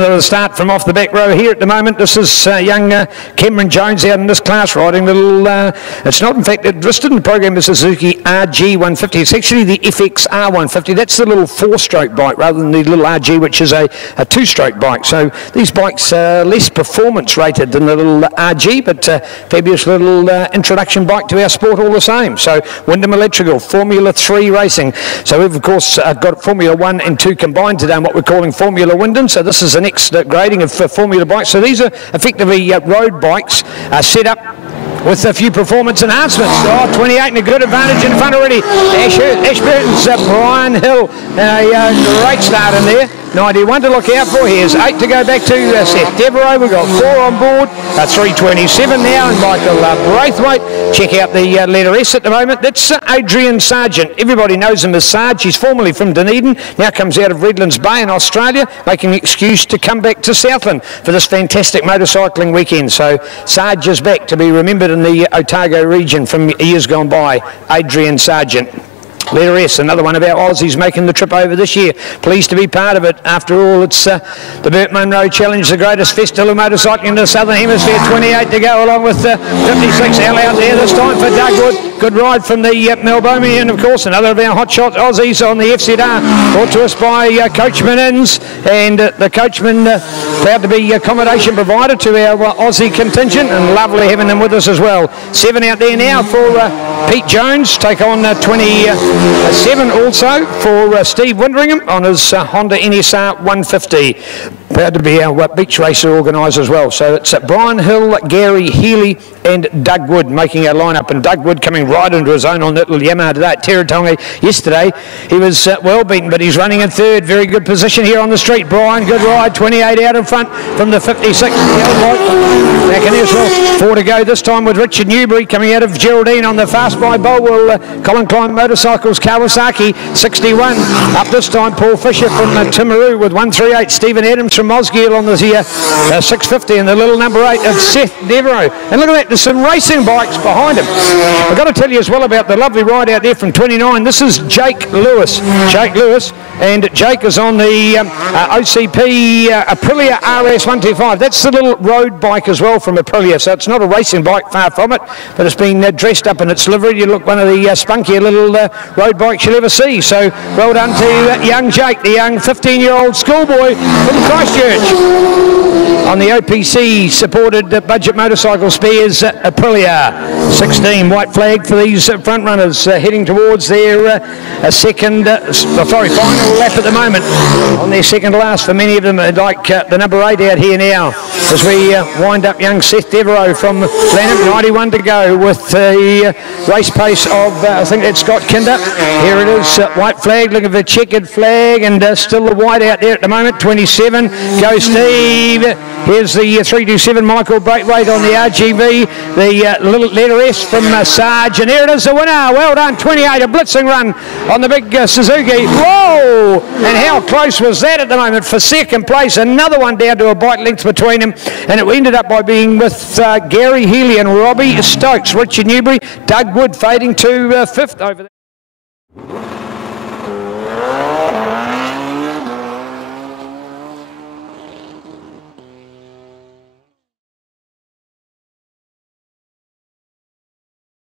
Another start from off the back row here at the moment. This is young Cameron Jones out in this class riding the little, it's not in fact listed in the program as Suzuki RG150. It's actually the FXR150. That's the little 4-stroke bike rather than the little RG, which is a 2-stroke bike. So these bikes are less performance rated than the little RG, but fabulous little introduction bike to our sport all the same. So Wyndham Electrical, Formula 3 racing. So we've of course got Formula 1 and 2 combined today in what we're calling Formula Wyndham. So this is the next grading of Formula bikes. So these are effectively road bikes set up with a few performance enhancements. 28 and a good advantage in front already. Ashburton's Brian Hill, a great start in there. 91 to look out for. Here's 8 to go back to Seth Devereaux. We've got 4 on board. 327 now, and Michael Braithwaite. Check out the letter S at the moment. That's Adrian Sargent. Everybody knows him as Sarge. He's formerly from Dunedin. Now comes out of Redlands Bay in Australia, making an excuse to come back to Southland for this fantastic motorcycling weekend. So Sarge is back to be remembered in the Otago region from years gone by. Adrian Sargent. Letter S, another one of our Aussies making the trip over this year. Pleased to be part of it. After all, it's the Burt Munro Challenge, the greatest festival of motorcycling in the Southern Hemisphere. 28 to go, along with 56 L out there this time for Doug Wood. Good ride from the Melbournian, of course. Another of our hotshot Aussies on the FZR, brought to us by Coachman Inns, and the Coachman proud to be accommodation provider to our Aussie contingent, and lovely having them with us as well. 7 out there now for Pete Jones, take on 27 also for Steve Windringham on his Honda NSR 150. Proud to be our beach racer organiser as well. So it's Brian Hill, Gary Healy and Doug Wood making our lineup, and Doug Wood coming right into his own on that little Yamaha today at Teretonga yesterday. He was well beaten, but he's running in third. Very good position here on the street. Brian, good ride, 28 out in front from the 56. Back in Israel. 4 to go this time with Richard Newbury coming out of Geraldine on the fast by Bolwell. Colin Klein Motorcycles, Kawasaki, 61. Up this time, Paul Fisher from Timaru with 138. Stephen Adams from Mosgiel on the 650, and the little number 8 of Seth Devereaux. And look at that, there's some racing bikes behind him. I've got to tell you as well about the lovely ride out there from 29. This is Jake Lewis. And Jake is on the OCP Aprilia RS125. That's the little road bike as well from Aprilia, so it's not a racing bike, far from it, but it's been dressed up in its livery. You look one of the spunkier little road bikes you'll ever see. So well done to young Jake, the young 15-year-old schoolboy from Christchurch. On the OPC supported budget motorcycle spares, Aprilia. 16 white flag for these front runners heading towards their final lap at the moment. On their second last for many of them, like the number 8 out here now as we wind up young Seth Devereaux from Blenheim. 91 to go with the race pace of I think that's Scott Kinder. Here it is, white flag, looking for a checkered flag, and still the white out there at the moment. 27, go Steve. Here's the 327 Michael Braithwaite on the RGV, the little letter S from Sarge, and here it is, the winner. Well done, 28, a blitzing run on the big Suzuki. Whoa! And how close was that at the moment for second place? Another one down to a bike length between them, and it ended up by being with Gary Healy and Robbie Stokes. Richard Newbury, Doug Wood fading to 5th over there.